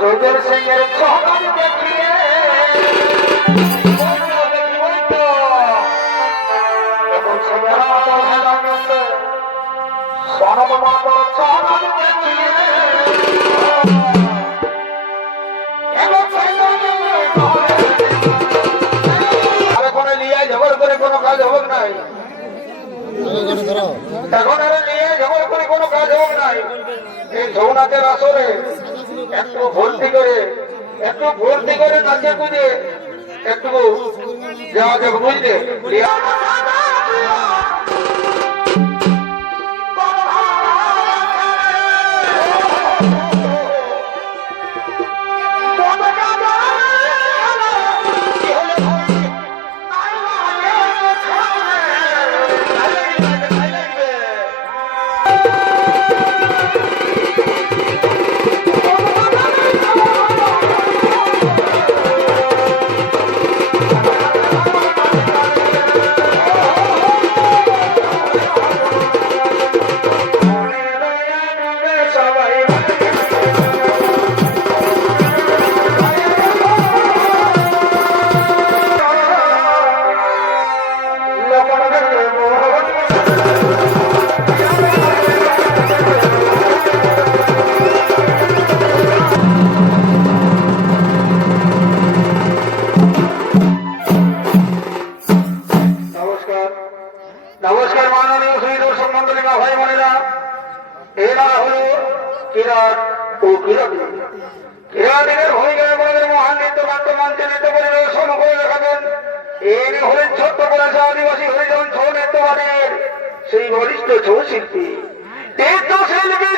जोधर सिंह चौहान देखिए सोनम मातो चौहान देखिए लिया झगड़ करे कोनो काज होग নাই এখন আর নিয়ে ঝগড়া করে কোনো কাজ হোক নাই এই যৌনাথের আসরে একটু ভর্তি করে নাচে কুদে একটু যাওয়া যাবে বুঝলে নমস্কার মাননীয় শ্রী দর্শক মন্ডলী ভাই বোনেরা এরা হলো কিরাট ও কিরাটিনের ভূমিকায় আমাদের মহান নৃত্য নাট্য মঞ্চে নৃত্য পরিবেশন করে দেখাবেন এর হলেন ছোট্টপলাশা আদিবাসী হরিজন ছৌ নৃত্যবাদের সেই বরিষ্ঠ ছৌ শিল্পী তীর্থশিল্পী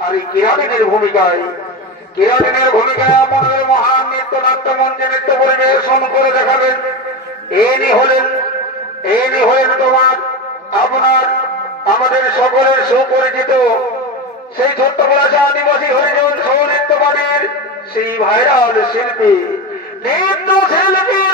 আর এই কিরাটিনের ভূমিকায় আমাদের মহান নৃত্য নাট্য মঞ্চে নৃত্য পরিবেশন করে দেখাবেন এনি হলেন তোমার আপনার আমাদের সকলের সুপরিচিত সেই ছোট্টপলাশা আদিবাসী হরিজন ছৌ নৃত্যবাদের সেই ভাইরাল শিল্পী নৃত্য শিল্পী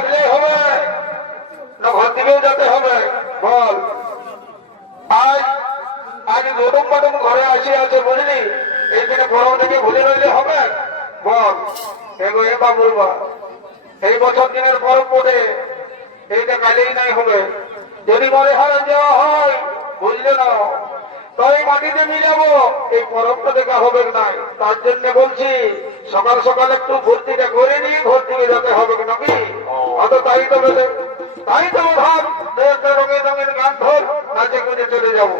থাকলেই হবে না ঘর দিকেও যেতে হবে বল? আজ আজ গরম বাটম ঘরে আসে আছে বুঝলি, এইখানে গরম থেকে ভুলে রইলে হবে বল? এগো এ বাবুর বা এই বছর দিনের পরব পড়ে এইটা কালেই নাই হবে, যদি মনে হয় দেওয়া হয় বুঝলে না, তাই মাটিতে নিয়ে যাবো, এই পরবটা দেখা হবে নাই। তার জন্য বলছি সকাল সকাল একটু ভর্তিটা করে নিয়ে ঘর থেকে যেতে হবে নাকি? অত তাই তো ভাব রঙের রঙের গান ধর নাচে গুঁজে চলে যাবো।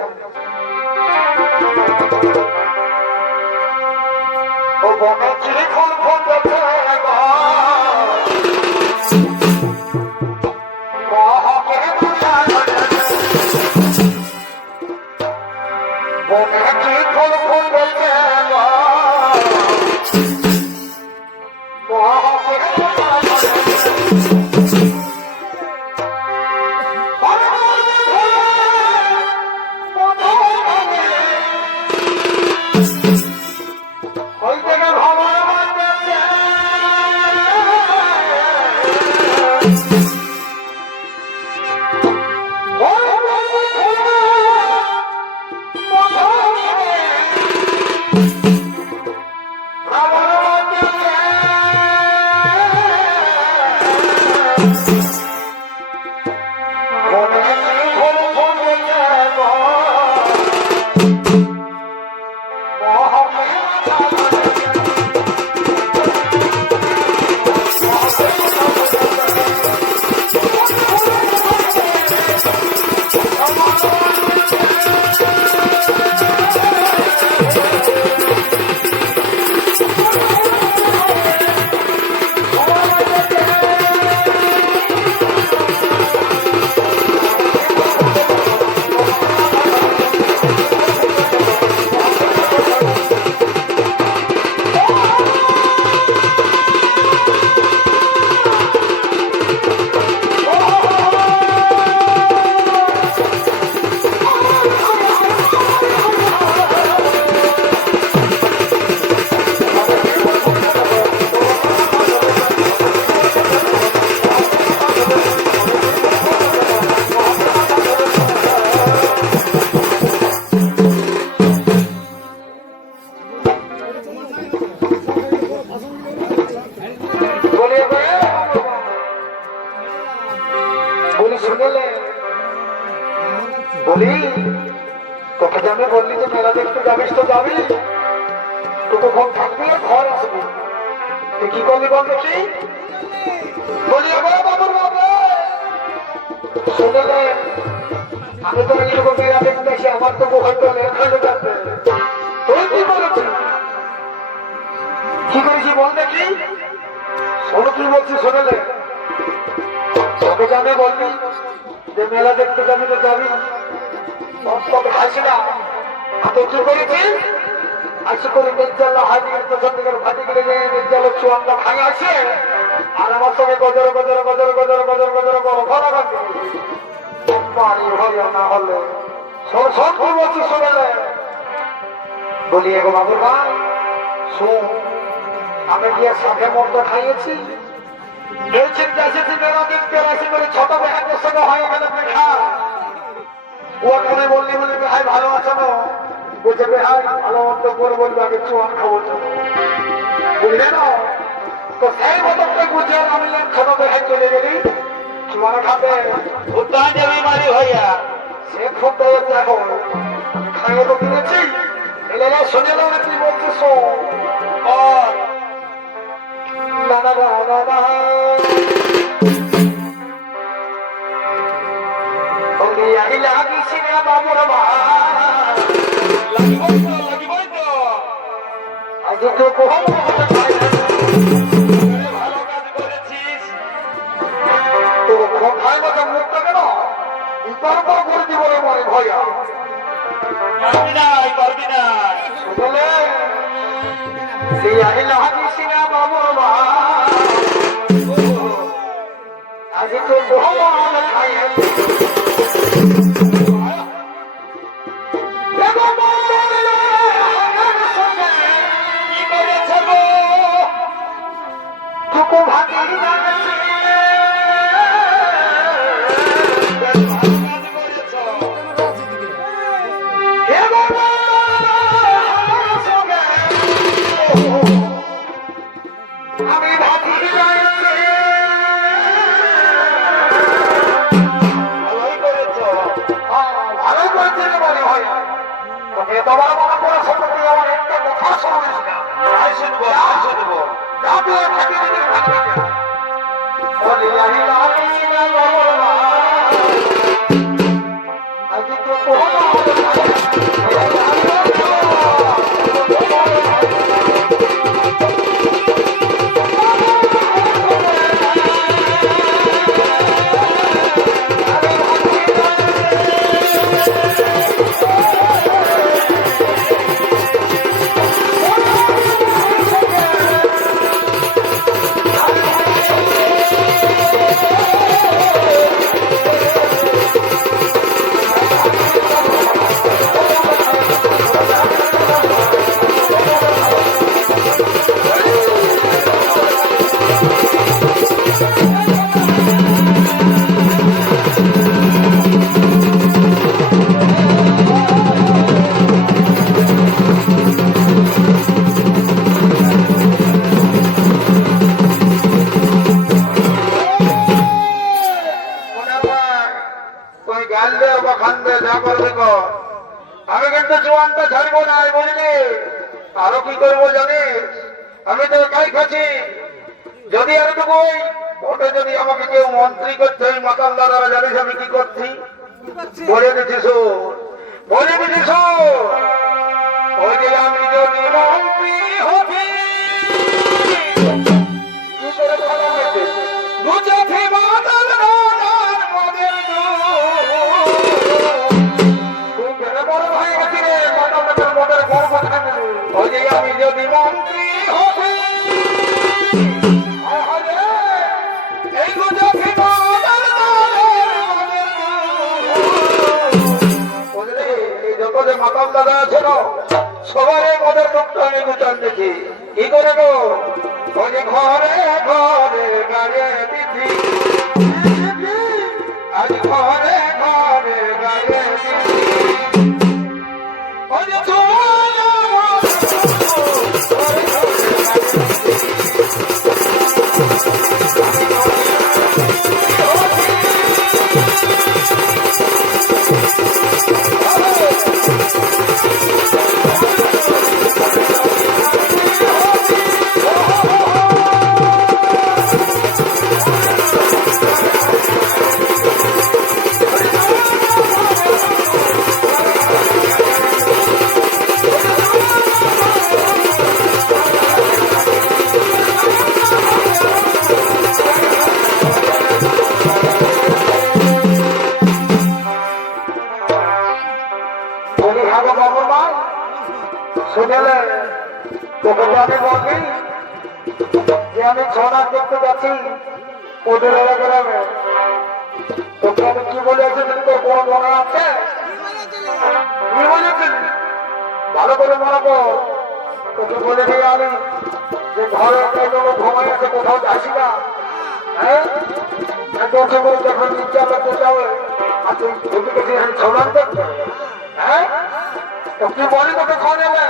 ও বনশ্রী ফুল ফুল বলি তোকে যাবে বললি যে মেলা দেখতে যাবিস তো যাবি, তোকে ঘর থাকবি আর ঘর আসবি, তুই কি করলি বল দেখি? বলি বাবুর বাবা শুনলে আমি তো এইরকম মেলা দেখতে আসি, আমার তো হয়তো লেখানো যাচ্ছে, তুই কি বলেছিস? কি করেছি বল দেখি? শোনো কি বলছি শোনালে, তোকে যাবে বলবি যে মেলা দেখতে যাবি তো যাবি, খাইছি না তো কি করেছি? আশি করে নির্জাল হাজির প্রথম দিকের ভাটি গেলে যে নির্জাল চুয়াঙ্গা ভাঙা আছে, আর আমার সঙ্গে গজর গজর গজর গজর গজর গজর বড় ঘর পানি হইয়া না হলে সব কি বলছি শোনালে? বলি এগো বাবুর মা শুন, আমি গিয়ে সাথে মন্দ খাইয়েছি, এই চিন্তা এসেছি মেলা দেখতে আসি করে ছোট বেহাদের সঙ্গে হয় ওখানে দেখা, ওখানে বললি বলি বেহাই ভালো আছে না, বলছে বেহাই ভালো মন্দ করে বলবে আগে চুয়ান খাবো, বুঝলে না? তো সেই মতনটা বুঝে আমি ছোট বেহাই চলে গেলি চুয়ান খাবে, উদ্যান যাবি বাড়ি হইয়া সে ফোনটা দেখো খাইয়ে তো কিনেছি, এলে শুনে না তুই বলছিস না না না না না লাগিস না বাবুর মা লাগিবই তো আজ তো ভালো কাজ করেছিস, তো কোথায় মতো মুখটা কেন ইতর্ক করে দিব রে মনে ভয়া, পারবি না শুনলে লাগিস না বাবুর মা আজ তো ভগবান খাইয়ে কি করেছে গো ভাগি তোমার মনে করে সম্পত্তি আমার একটা কথা শুনিস না। শুনবো শুনবো। যাবে থাকি যদি থাকি বলি আমি আমি না বাবা আজ তো আমি কিন্তু জোয়ানটা ছাড়বো না বুঝলি। আরো কি করবো জানিস, আমি তো একাই খাচ্ছি। যদি এতটুকু ওটা যদি আমাকে কেউ মন্ত্রী করছে ওই মাতাল দাদারা জানিস আমি কি করছি বলে দিচ্ছি শোন, বলে দিচ্ছি শোন। ওই যে আমি যদি মন্ত্রী হতি বুঝে মাতাল দাদার মনের ওই যে আমি যদি মন্ত্রী হই এই যত যে মাতাল দাদা আছে না সবার মদের মুখটা আমি গুটান দেখি কি করে গো। ওই যে ঘরে ঘরে গাড়ি দিদি আজ ঘরে ঘরে গাড়ি দিদি ওই যে শুনেলে তোকে আমি বলি যে আমি ছড়া দেখতে যাচ্ছি ওদের গ্রামে। তোকে আমি কি বলে এসেছি তোর কোনো মনে আছে? কি বলেছিস ভালো করে মনে কর। তোকে বলে দিই আমি যে ঘরে ঘুমাই আছে কোথাও যাসি না। হ্যাঁ তোকে বলে যখন নিচে আমরা কোথাও আর তুই ঢুকে গেছি ছড়া দেখতে। হ্যাঁ তো কি বলি তোকে খোঁজ নেবে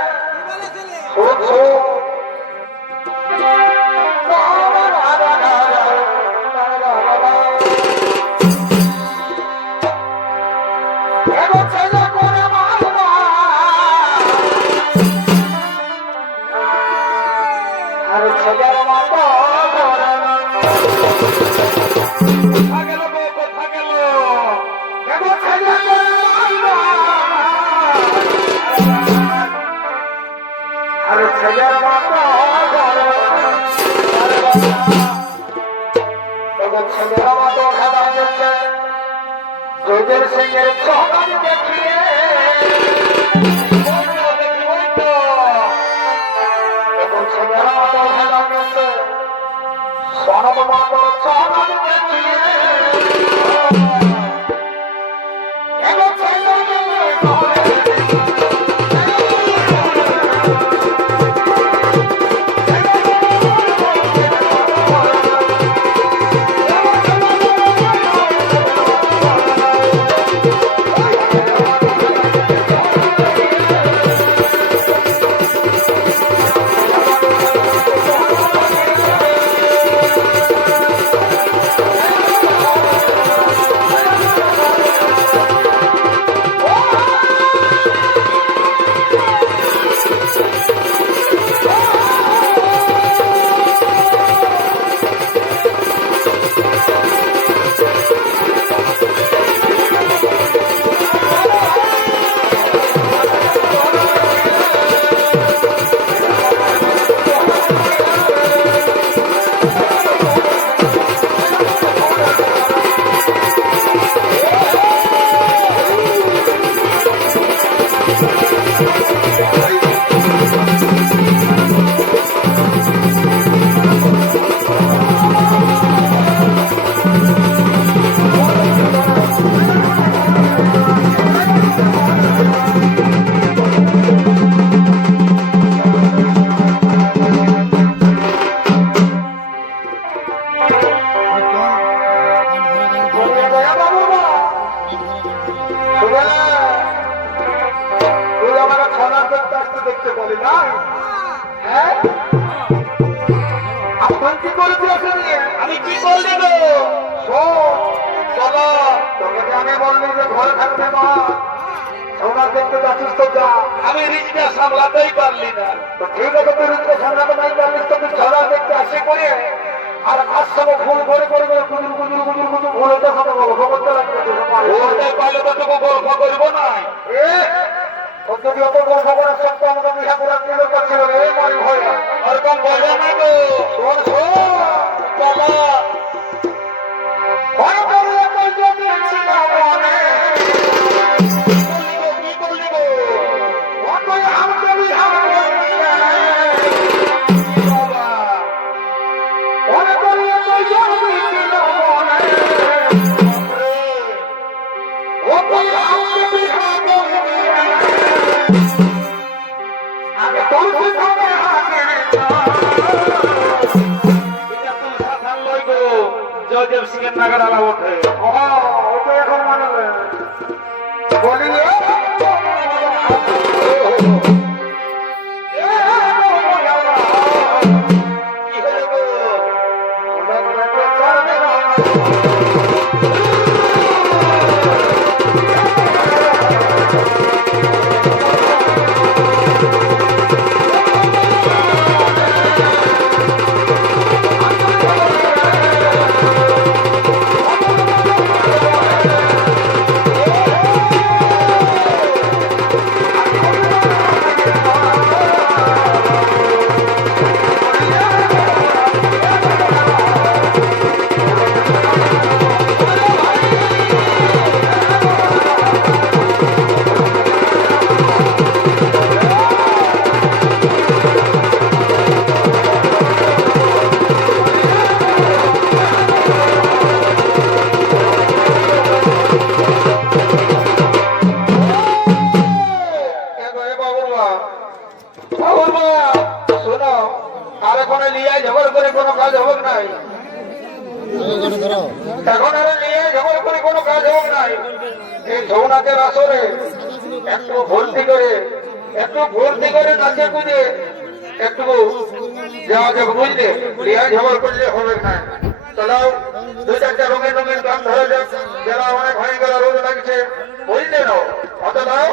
জয়দেব সিং এর ছড়া দেখিয়ে এবং ছেলেরা মাতা খেলা গেছে সনব মাতার ছড়া দেখিয়ে করতে বলে না? হ্যাঁ? আপন কি করেছি ওকে নিয়ে? আমি কি করলি গো? শোন, বলো। তোকে যে আমি বললি যে ঘরে থাকবে মা, সোনা দেখতে যাচ্ছিস তো যা। আমি রিজটা সামলাতেই পারলি না। তো ঠিক আছে, তুই রিজকে সামলাতে নাই পারলিস, তোকে ঝড়া দেখতে আসে করে আর আজ সব ফুল করে করে করে গুজুর গুজুর গুজুর গুজুর ভুলেতে হবে বলো, করতে লাগবে তোকে ওতে পাইলে তো তোকে গল্প করবো না। ও যদি অত গল্প করার সত্ত্বেও আমাকে বিহা করার কি দরকার ছিল রে মারি ভয় না। ওরকম বলে না গো। শোন শোন, বলো। ভয় করলে তো যদি ছিল মনে, কি করলি গো? অতই আমাকে বিহা করিয়া। বাবা, ভয় করলে তো যদি ছিল মনে, অতই আমাকে বিহা করিয়া। আগে তোর পিছনে হাতে এটা তুই শাসন লই গো। জয়দেব সিং এর নাগার আলা ওঠে। ওটা এখন মনে হয় বলি কি হলো গো? শোনো, আর এখন লিয়ে ঝগড় করে কোনো কাজ হোক নাই। এখন আর নিয়ে ঝগড় করে কোনো কাজ হোক নাই। এই যৌনাকে আসরে একটু ভর্তি করে নাচে কুদে একটু যাওয়া যাবে, বুঝলে? লিয়া ঝগড় করলে হবে না। চলাও, দু চারটা রঙের রঙের গান ধরে যাক, যারা অনেক হয়ে গেল রোদ লাগছে, বুঝলে না? অত দাও।